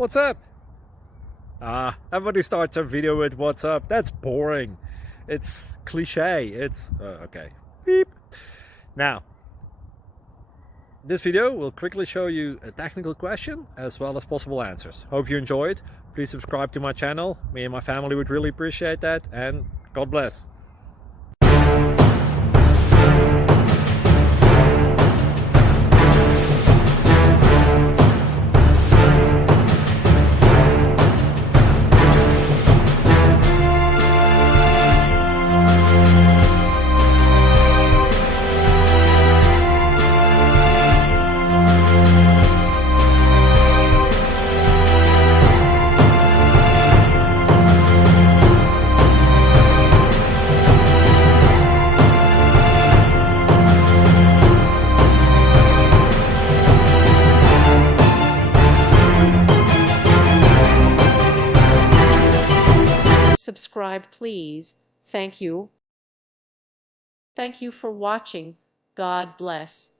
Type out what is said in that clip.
What's up? Everybody starts a video with what's up. That's boring. It's cliche. It's okay. Beep. Now, this video will quickly show you a technical question as well as possible answers. Hope you enjoyed. Please subscribe to my channel. Me and my family would really appreciate that, and God bless. Subscribe, please. Thank you. Thank you for watching. God bless.